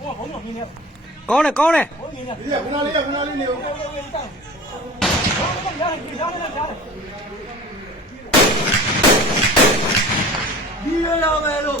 ဟိုကဘုံတော့မြင်နေကောင်းတယ်ကောင်းတယ်ဘုံမြင်နေဒီကခဏလေးခဏလေးနေဦးဒီရရမယ်လို့